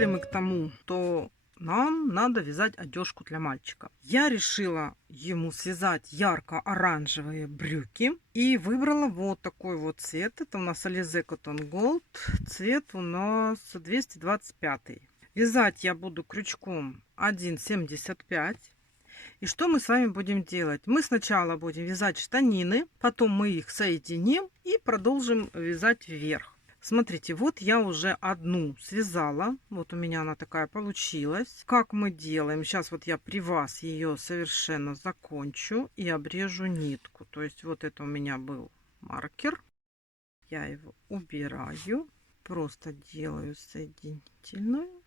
пришли мы к тому, то нам надо вязать одежку для мальчика. Я решила ему связать ярко-оранжевые брюки и выбрала вот такой вот цвет. Это у нас Alize Cotton Gold, цвет у нас 225. Вязать я буду крючком 1,75. И что мы с вами будем делать? Мы сначала будем вязать штанины, потом мы их соединим и продолжим вязать вверх. Смотрите, вот я уже одну связала. Вот у меня она такая получилась. Как мы делаем? Сейчас вот я при вас ее совершенно закончу и обрежу нитку. То есть вот это у меня был маркер. Я его убираю. Просто делаю соединительную.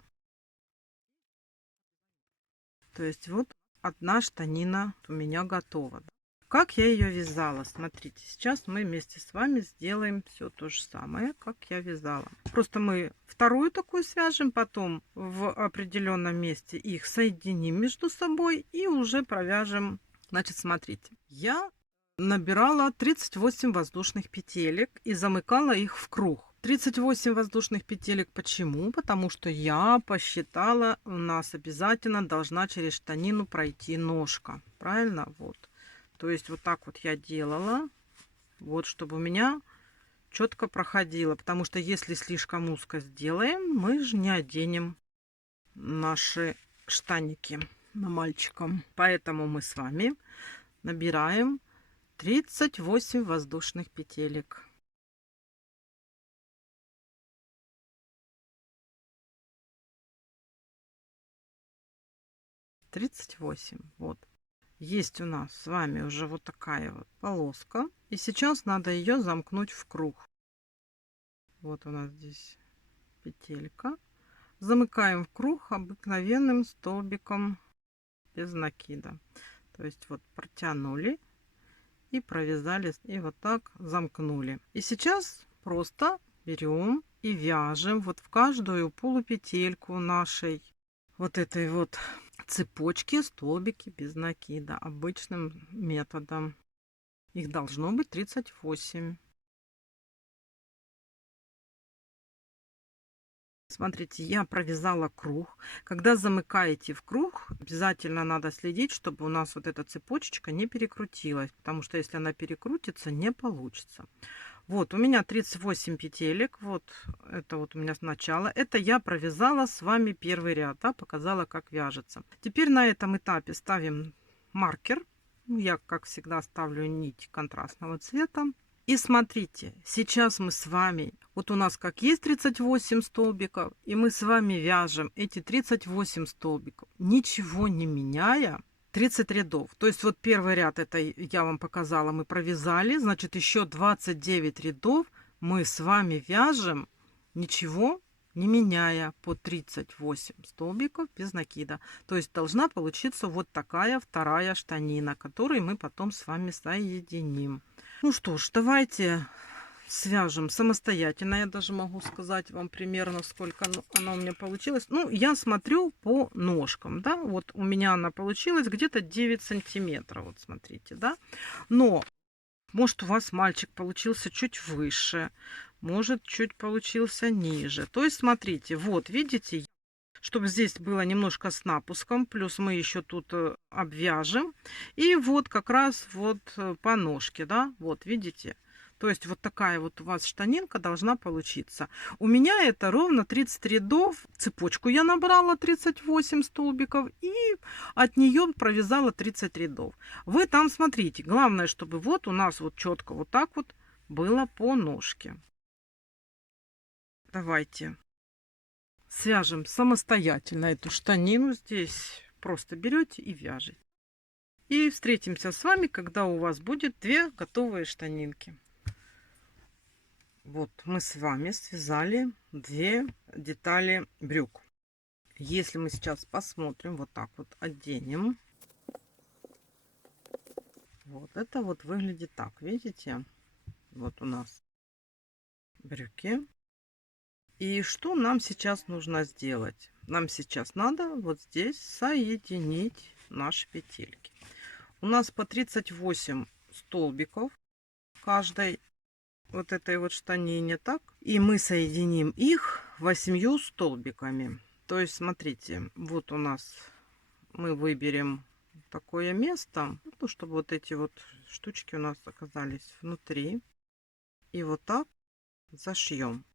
То есть вот одна штанина у меня готова. Как я ее вязала? Смотрите, сейчас мы вместе с вами сделаем все то же самое, как я вязала. Просто мы вторую такую свяжем, потом в определенном месте их соединим между собой и уже провяжем. Значит, смотрите, я набирала 38 воздушных петелек и замыкала их в круг. 38 воздушных петелек. Почему? Потому что я посчитала, у нас обязательно должна через штанину пройти ножка. Правильно? Вот. То есть вот так вот я делала. Вот, чтобы у меня четко проходило. Потому что если слишком узко сделаем, мы же не оденем наши штаники на мальчикам. Поэтому мы с вами набираем 38 воздушных петелек. Тридцать восемь. Вот. Есть у нас с вами уже вот такая вот полоска. И сейчас надо ее замкнуть в круг. Вот у нас здесь петелька. Замыкаем в круг обыкновенным столбиком без накида. То есть вот протянули и провязали, и вот так замкнули. И сейчас просто берем и вяжем вот в каждую полупетельку нашей вот этой вот цепочки столбики без накида обычным методом. Их должно быть 38. Смотрите, я провязала круг. Когда замыкаете в круг, обязательно надо следить, чтобы у нас вот эта цепочечка не перекрутилась, потому что если она перекрутится, не получится. Вот у меня 38 петелек. Вот это вот у меня сначала. Это я провязала с вами первый ряд, да, показала, как вяжется. Теперь на этом этапе ставим маркер. Я, как всегда, ставлю нить контрастного цвета. И смотрите, сейчас мы с вами, вот у нас как есть 38 столбиков, и мы с вами вяжем эти 38 столбиков, ничего не меняя, 30 рядов. То есть вот первый ряд, это я вам показала, мы провязали, значит еще 29 рядов мы с вами вяжем, ничего не меняя, по 38 столбиков без накида. То есть должна получиться вот такая вторая штанина, которую мы потом с вами соединим. Ну что ж, давайте свяжем самостоятельно. Я даже могу сказать вам примерно, сколько она у меня получилась. Ну, я смотрю по ножкам, да. Вот у меня она получилась где-то 9 сантиметров. Вот смотрите, да. Но, может, у вас мальчик получился чуть выше, может, чуть получился ниже. То есть, смотрите, вот, видите, чтобы здесь было немножко с напуском, плюс мы еще тут обвяжем. И вот как раз вот по ножке, да, вот видите. То есть вот такая вот у вас штанинка должна получиться. У меня это ровно 30 рядов. Цепочку я набрала 38 столбиков и от нее провязала 30 рядов. Вы там смотрите. Главное, чтобы вот у нас вот четко вот так вот было по ножке. Давайте свяжем самостоятельно эту штанину. Здесь просто берете и вяжете. И встретимся с вами, когда у вас будет 2 готовые штанинки. Вот мы с вами связали 2 детали брюк. Если мы сейчас посмотрим, вот так вот оденем. Вот это вот выглядит так, видите? Вот у нас брюки. И что нам сейчас нужно сделать? Нам сейчас надо вот здесь соединить наши петельки. У нас по 38 столбиков каждой вот этой вот штанине, так? И мы соединим их 8 столбиками. То есть, смотрите, вот у нас мы выберем такое место, ну, чтобы вот эти вот штучки у нас оказались внутри. И вот так зашьем.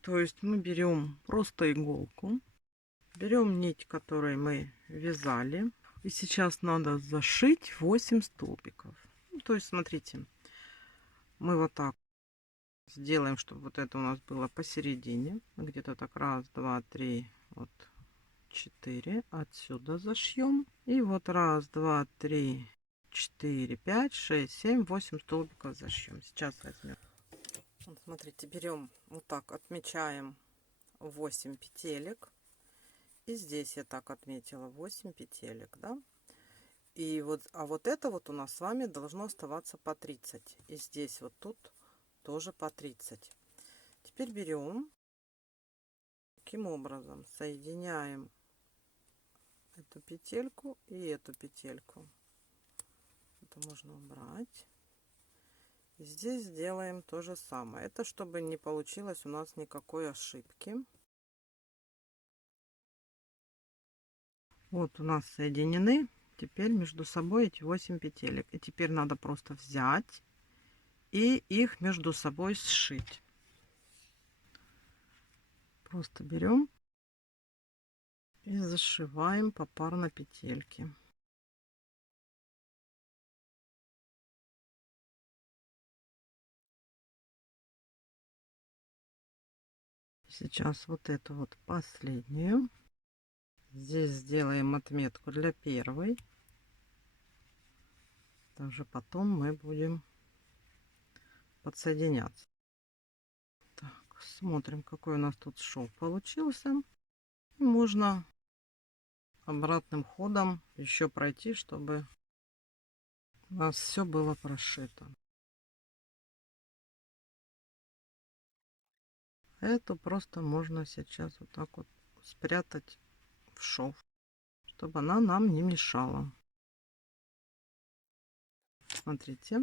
То есть мы берем просто иголку, берем нить, которой мы вязали. И сейчас надо зашить 8 столбиков. Ну, то есть, смотрите, мы вот так сделаем, чтобы вот это у нас было посередине. Где-то так раз, два, три, вот 4. Отсюда зашьем. И вот раз, два, три, 4, 5, 6, 7, 8 столбиков зашьем. Сейчас возьмем. Вот смотрите, берем вот так, отмечаем 8 петелек. И здесь я так отметила 8 петелек, да. И вот, а вот это вот у нас с вами должно оставаться по 30. И здесь вот тут тоже по 30. Теперь берем, таким образом соединяем эту петельку и эту петельку. Это можно убрать. И здесь сделаем то же самое. Это чтобы не получилось у нас никакой ошибки. Вот у нас соединены теперь между собой эти 8 петелек. И теперь надо просто взять и их между собой сшить. Просто берем и зашиваем попарно петельки. Сейчас вот эту вот последнюю. Здесь сделаем отметку для первой. Также потом мы будем подсоединяться. Так, смотрим, какой у нас тут шов получился. Можно обратным ходом еще пройти, чтобы у нас все было прошито. Эту просто можно сейчас вот так вот спрятать в шов, чтобы она нам не мешала. Смотрите,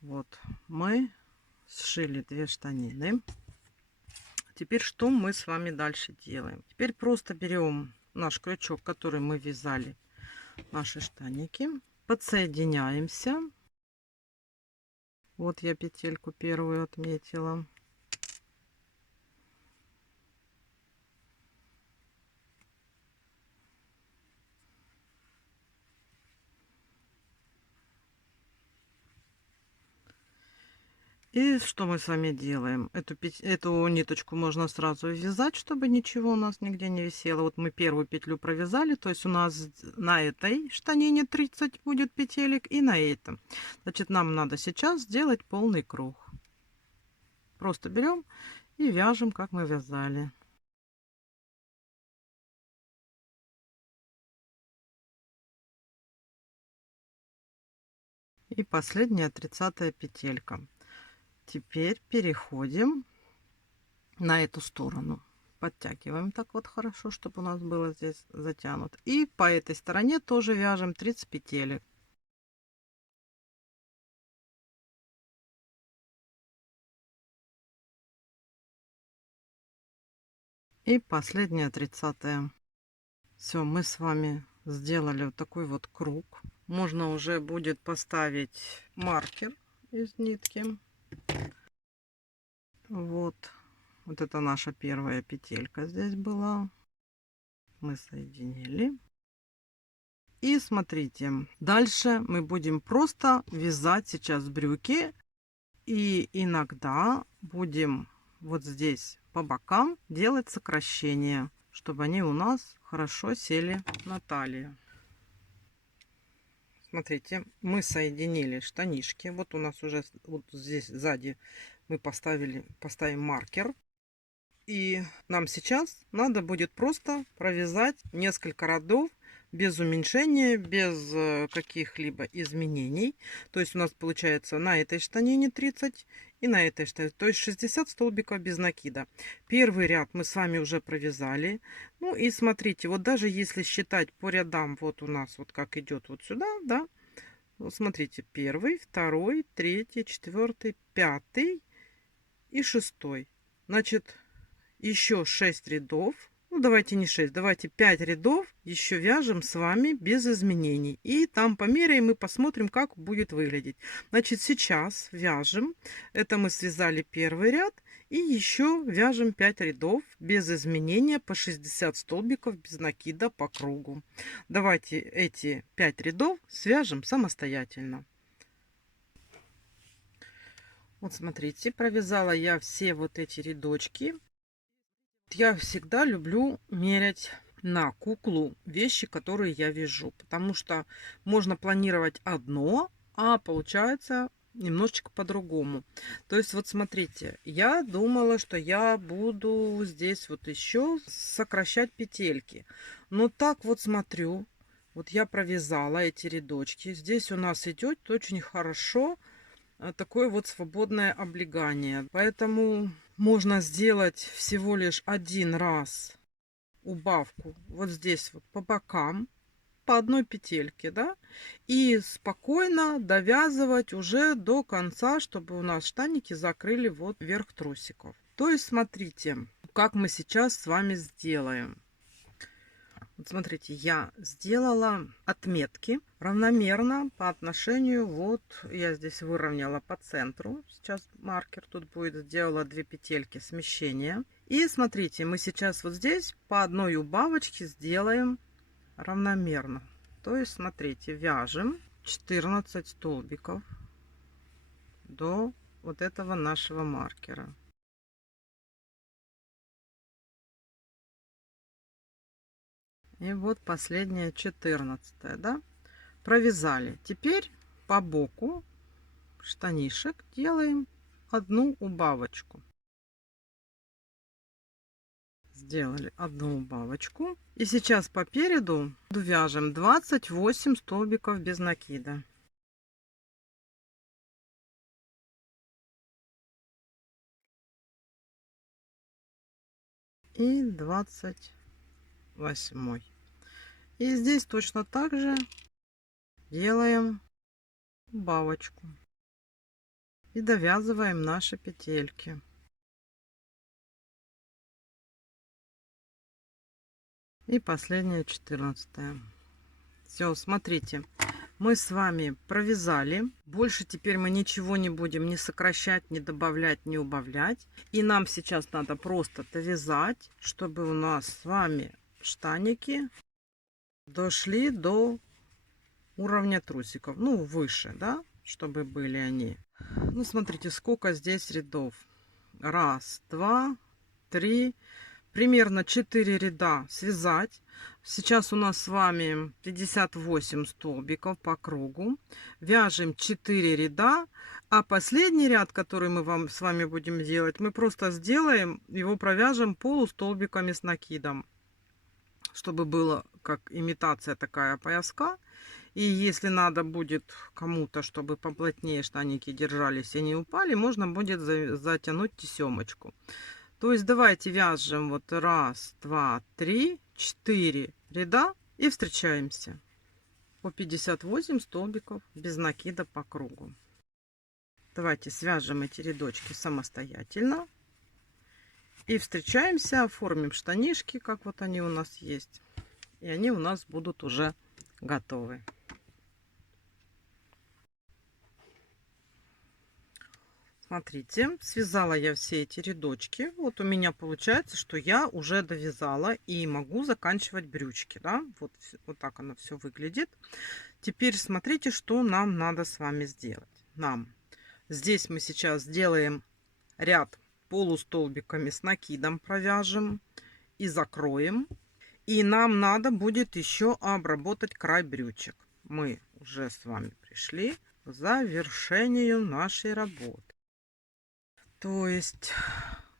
вот мы сшили 2 штанины. Теперь что мы с вами дальше делаем? Теперь просто берем наш крючок, который мы вязали, наши штаники, подсоединяемся. Вот я петельку первую отметила. И что мы с вами делаем? Эту ниточку можно сразу вязать, чтобы ничего у нас нигде не висело. Вот мы первую петлю провязали, то есть у нас на этой штанине 30 будет петелек и на этом. Значит, нам надо сейчас сделать полный круг. Просто берем и вяжем, как мы вязали. И последняя 30-я петелька. Теперь переходим на эту сторону. Подтягиваем так вот хорошо, чтобы у нас было здесь затянуто. И по этой стороне тоже вяжем 30 петелек. И последняя 30-я. Все, мы с вами сделали вот такой вот круг. Можно уже будет поставить маркер из нитки. Вот. Вот это наша первая петелька здесь была. Мы соединили. И смотрите, дальше мы будем просто вязать сейчас брюки. И иногда будем вот здесь по бокам делать сокращения, чтобы они у нас хорошо сели на талию. Смотрите, мы соединили штанишки. Вот у нас уже вот здесь сзади мы поставим маркер. И нам сейчас надо будет просто провязать несколько рядов без уменьшения, без каких-либо изменений. То есть у нас получается на этой штанине 30 и на этой штанине. То есть 60 столбиков без накида. Первый ряд мы с вами уже провязали. Ну и смотрите, вот даже если считать по рядам, вот у нас вот как идет вот сюда, да. Вот смотрите, первый, второй, третий, четвертый, пятый и шестой. Значит, еще 6 рядов Ну, давайте не 6, давайте 5 рядов еще вяжем с вами без изменений. И там померяем и посмотрим, как будет выглядеть. Значит, сейчас вяжем. Это мы связали первый ряд. И еще вяжем 5 рядов без изменения по 60 столбиков без накида по кругу. Давайте эти 5 рядов свяжем самостоятельно. Вот смотрите, провязала я все вот эти рядочки. Я всегда люблю мерять на куклу вещи, которые я вяжу, потому что можно планировать одно, а получается немножечко по-другому. То есть вот смотрите, я думала, что я буду здесь вот еще сокращать петельки, но так вот смотрю, вот я провязала эти рядочки, здесь у нас идет очень хорошо такое вот свободное облегание. Поэтому можно сделать всего лишь один раз убавку вот здесь вот по бокам, по одной петельке, да, и спокойно довязывать уже до конца, чтобы у нас штаники закрыли вот верх трусиков. То есть смотрите, как мы сейчас с вами сделаем. Вот смотрите, я сделала отметки равномерно по отношению, вот я здесь выровняла по центру, сейчас маркер тут будет, сделала 2 петельки смещения. И смотрите, мы сейчас вот здесь по одной убавочке сделаем равномерно. То есть смотрите, вяжем 14 столбиков до вот этого нашего маркера. И вот последняя 14, да, провязали. Теперь по боку штанишек делаем одну убавочку. Сделали одну убавочку. И сейчас по переду вяжем 28 столбиков без накида. И 28. И здесь точно так же делаем убавочку. И довязываем наши петельки. И последняя 14. Все, смотрите, мы с вами провязали. Больше теперь мы ничего не будем ни сокращать, ни добавлять, ни убавлять. И нам сейчас надо просто довязать, чтобы у нас с вами штаники дошли до уровня трусиков. Ну, выше, да, чтобы были они. Ну, смотрите, сколько здесь рядов. Раз, два, три, примерно 4 ряда связать. Сейчас у нас с вами 58 столбиков по кругу. Вяжем 4 ряда. А последний ряд, который мы с вами будем делать, мы просто сделаем, его провяжем полустолбиками с накидом. Чтобы было как имитация такая пояска. И если надо будет кому-то, чтобы поплотнее штаники держались и не упали, можно будет затянуть тесемочку. То есть давайте вяжем вот раз, два, три, 4 ряда и встречаемся по 58 столбиков без накида по кругу. Давайте свяжем эти рядочки самостоятельно и встречаемся, оформим штанишки, как вот они у нас есть, и они у нас будут уже готовы. Смотрите, связала я все эти рядочки. Вот у меня получается, что я уже довязала и могу заканчивать брючки. Да? Вот так оно все выглядит. Теперь смотрите, что нам надо с вами сделать. Здесь мы сейчас сделаем ряд полустолбиками с накидом, провяжем и закроем. И нам надо будет еще обработать край брючек. Мы уже с вами пришли к завершению нашей работы. То есть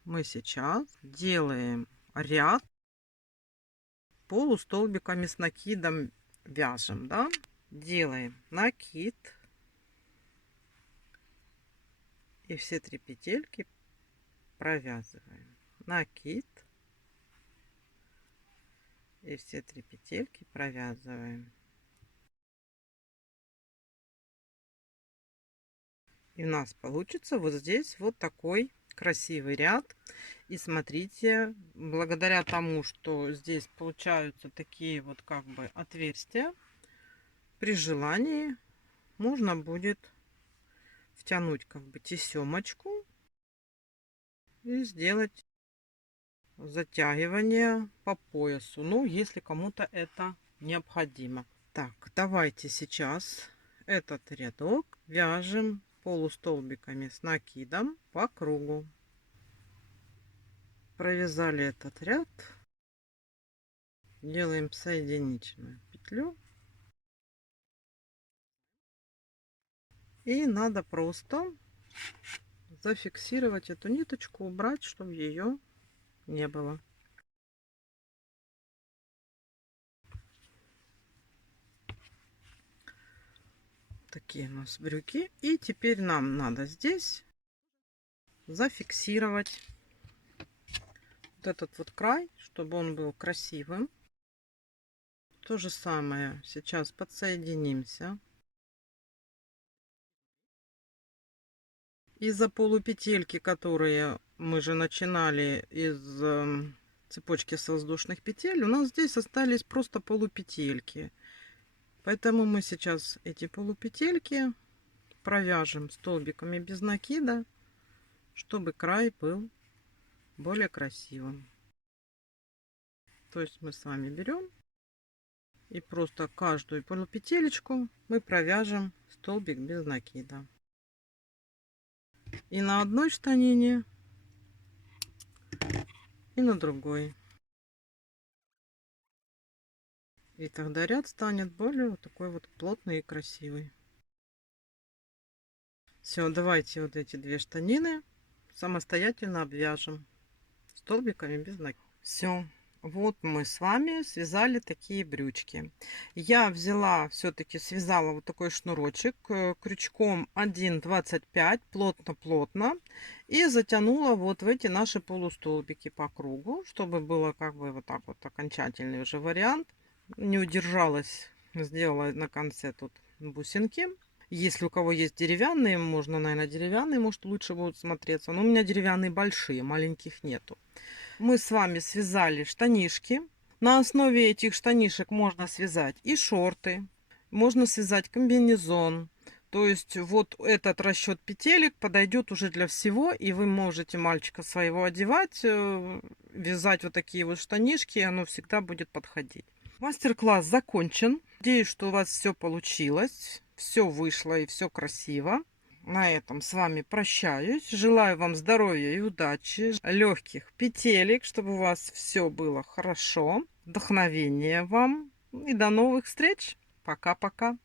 мы сейчас делаем ряд полустолбиками с накидом, вяжем, да, делаем накид и все 3 петельки провязываем, накид и все 3 петельки провязываем. И у нас получится вот здесь вот такой красивый ряд. И смотрите, благодаря тому, что здесь получаются такие вот как бы отверстия, при желании можно будет втянуть как бы тесемочку и сделать затягивание по поясу. Ну, если кому-то это необходимо. Так, давайте сейчас этот рядок вяжем полустолбиками с накидом по кругу. Провязали этот ряд, делаем соединительную петлю, и надо просто зафиксировать эту ниточку, убрать, чтобы ее не было. Такие у нас брюки. И теперь нам надо здесь зафиксировать вот этот вот край, чтобы он был красивым. То же самое сейчас подсоединимся. Из-за полупетельки, которые мы же начинали из цепочки с воздушных петель, у нас здесь остались просто полупетельки. Поэтому мы сейчас эти полупетельки провяжем столбиками без накида, чтобы край был более красивым. То есть мы с вами берем и просто каждую полупетелечку мы провяжем столбик без накида. И на одной штанине, и на другой. И тогда ряд станет более вот такой вот плотный и красивый. Все, давайте вот эти две штанины самостоятельно обвяжем столбиками без накида. Все, вот мы с вами связали такие брючки. Я взяла, все-таки связала вот такой шнурочек крючком 1,25 плотно-плотно и затянула вот в эти наши полустолбики по кругу, чтобы было как бы вот так вот окончательный уже вариант. Не удержалась, сделала на конце тут бусинки. Если у кого есть деревянные, можно, наверное, деревянные, может, лучше будут смотреться. Но у меня деревянные большие, маленьких нету. Мы с вами связали штанишки. На основе этих штанишек можно связать и шорты, можно связать комбинезон. То есть вот этот расчет петелек подойдет уже для всего, и вы можете мальчика своего одевать, вязать вот такие вот штанишки, и оно всегда будет подходить. Мастер-класс закончен. Надеюсь, что у вас все получилось, все вышло и все красиво. На этом с вами прощаюсь. Желаю вам здоровья и удачи, легких петелек, чтобы у вас все было хорошо. Вдохновения вам и до новых встреч. Пока-пока.